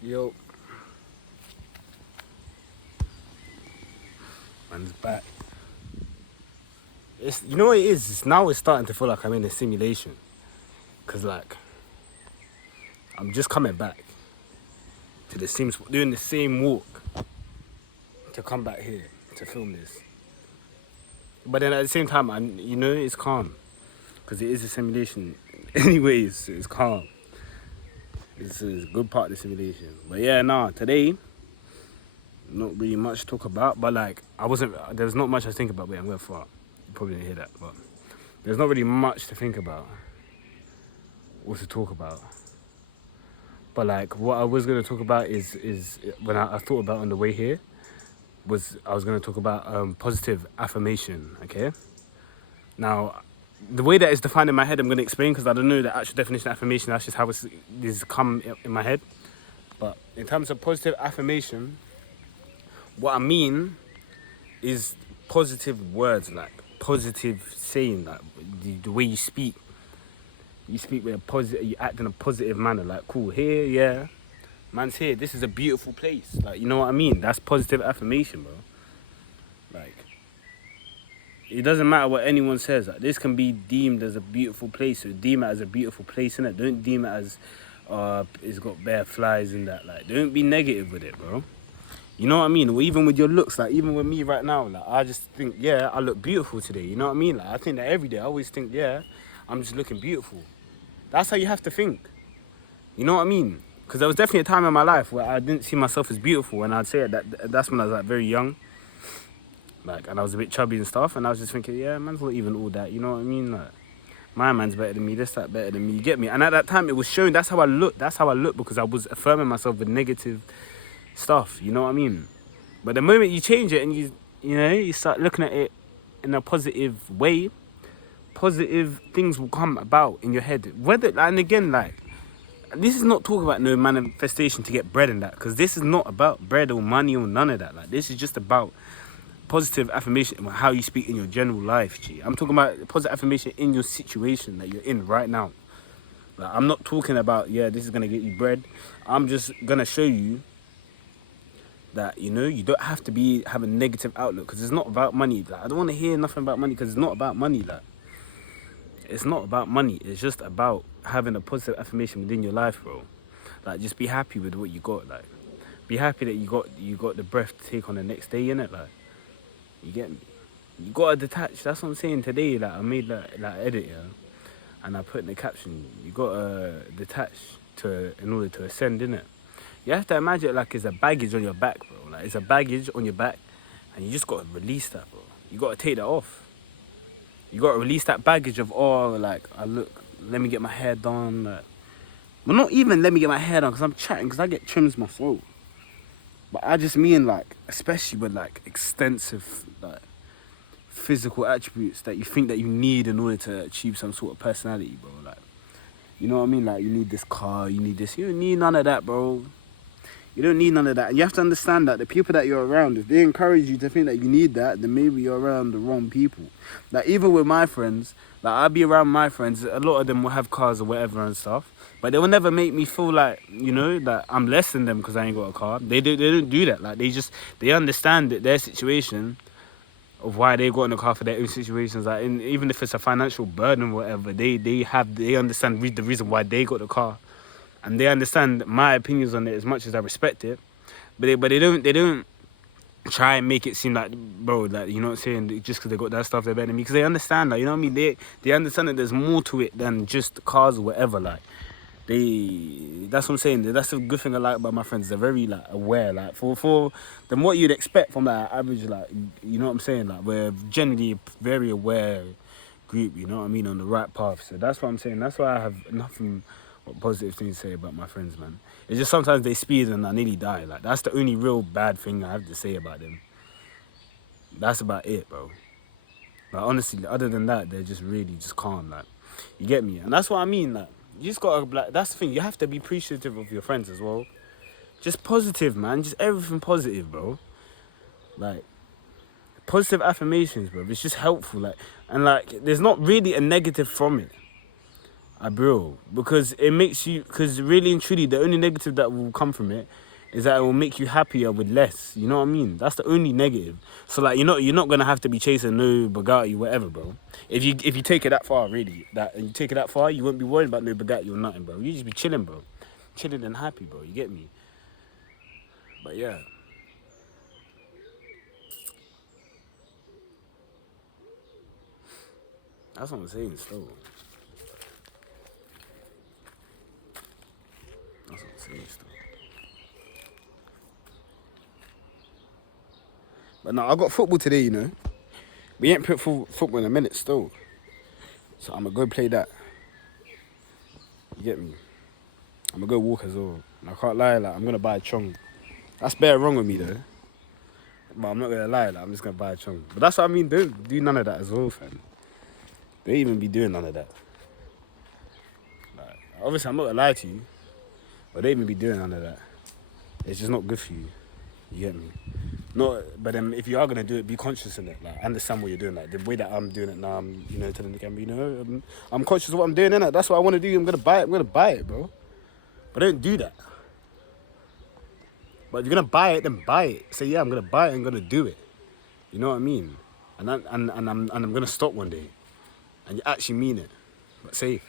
Yo, man's back. It's, you know what it is? It's starting to feel like I'm in a simulation. Cause like I'm just coming back to the same doing the same walk to come back here to film this. But then at the same time, it's calm because it is a simulation. Anyways, it's calm. This is a good part of the simulation. But yeah, today not really much to talk about. But like there's not much to think about. Wait, I'm gonna fart. You probably didn't hear that, but there's not really much to think about or to talk about. But like what I was gonna talk about is when I thought about on the way here I was gonna talk about positive affirmation. Okay. Now, the way that it's defined in my head, I'm gonna explain because I don't know the actual definition of affirmation. That's just how it's come in my head. But in terms of positive affirmation, what I mean is positive words, like positive saying, like the way you speak. You speak with a positive, you act in a positive manner, like cool, here, yeah, man's here, this is a beautiful place, like, you know what I mean? That's positive affirmation, bro. Like, it doesn't matter what anyone says, like, this can be deemed as a beautiful place, so deem it as a beautiful place, innit? Don't deem it as, it's got bare flies in that, like, don't be negative with it, bro. You know what I mean? Or even with your looks, like, even with me right now, like, I just think, yeah, I look beautiful today, you know what I mean? Like, I think that every day, I always think, yeah, I'm just looking beautiful. That's how you have to think. You know what I mean? Because there was definitely a time in my life where I didn't see myself as beautiful, and I'd say that's when I was like very young, like, and I was a bit chubby and stuff, and I was just thinking, yeah, man's not even all that. You know what I mean? Like, my man's better than me, this, that, better than me. You get me? And at that time, it was showing. That's how I looked. That's how I looked because I was affirming myself with negative stuff. You know what I mean? But the moment you change it and you start looking at it in a positive way, positive things will come about in your head. And again, like, this is not talking about no manifestation to get bread and that, because this is not about bread or money or none of that. Like, this is just about positive affirmation, how you speak in your general life, G. I'm talking about positive affirmation in your situation that you're in right now. Like, I'm not talking about, yeah, this is gonna get you bread. I'm just gonna show you that, you don't have to have a negative outlook, because it's not about money. Like, I don't want to hear nothing about money, because it's not about money. Like, it's not about money. It's just about having a positive affirmation within your life, bro. Like, just be happy with what you got. Like, be happy that you got the breath to take on the next day, innit? Like, you get me? You gotta detach. That's what I'm saying today. Like, I made that edit, yeah, and I put in the caption, you gotta detach in order to ascend, innit? You have to imagine it like it's a baggage on your back, bro. Like, it's a baggage on your back, and you just gotta release that, bro. You gotta take that off. You gotta release that baggage of, let me get my hair done. Like, well, not even let me get my hair done, because I'm chatting, because I get trims myself. But I just mean, like, especially with, like, extensive, like, physical attributes that you think that you need in order to achieve some sort of personality, bro. Like, you know what I mean? Like, you need this car, you need this. You don't need none of that, bro. You don't need none of that. And you have to understand that the people that you're around, if they encourage you to think that you need that, then maybe you're around the wrong people. Like, even with my friends, like, I'll be around my friends, a lot of them will have cars or whatever and stuff, but they will never make me feel like, that I'm less than them because I ain't got a car. They don't do that. Like, they understand that their situation of why they got in the car for their own situations. Like, even if it's a financial burden or whatever, they understand the reason why they got the car. And they understand my opinions on it as much as I respect it, but they don't try and make it seem like, bro, like, you know what I'm saying, just because they got that stuff they're better than me, because they understand, like, you know what I mean, they understand that there's more to it than just cars or whatever. Like, that's what I'm saying. That's the good thing I like about my friends. They're very, like, aware, like, for than what you'd expect from, like, average, like, you know what I'm saying, like, we're generally a very aware group, you know what I mean, on the right path. So that's what I'm saying. That's why I have nothing positive things to say about my friends, man. It's just sometimes they speed and I nearly die. Like, that's the only real bad thing I have to say about them. That's about it, bro. Like, honestly, other than that, they're just really just calm. Like, you get me? And that's what I mean. Like, you just gotta, like, that's the thing. You have to be appreciative of your friends as well. Just positive, man. Just everything positive, bro. Like, positive affirmations, bro. It's just helpful. Like, and like, there's not really a negative from it. bro, because it makes you, because really and truly, the only negative that will come from it is that it will make you happier with less. You know what I mean? That's the only negative. So like, you're not gonna have to be chasing no Bugatti, whatever, bro. If you take it that far, really, and you take it that far, you won't be worried about no Bugatti or nothing, bro. You just be chilling, bro, chilling and happy, bro. You get me? But yeah. That's what I'm saying, still. That's what I'm saying, still. But no, I got football today, you know. We ain't put football in a minute still. So I'm going to go play that. You get me? I'm going to go walk as well. And I can't lie, like, I'm going to buy a chong. That's bare wrong with me, though. But I'm not going to lie, like, I'm just going to buy a chong. But that's what I mean, don't do none of that as well, fam. Don't even be doing none of that. Like, obviously, I'm not going to lie to you. But don't even be doing none of that. It's just not good for you. You get me? No, but then if you are gonna do it, be conscious in it. Like, understand what you're doing. Like the way that I'm doing it now, I'm, telling the camera, I'm conscious of what I'm doing in it. That's what I want to do. I'm gonna buy it. I'm gonna buy it, bro. But don't do that. But if you're gonna buy it, then buy it. Say, yeah, I'm gonna buy it. I'm gonna do it. You know what I mean? And I'm gonna stop one day, and you actually mean it. But safe.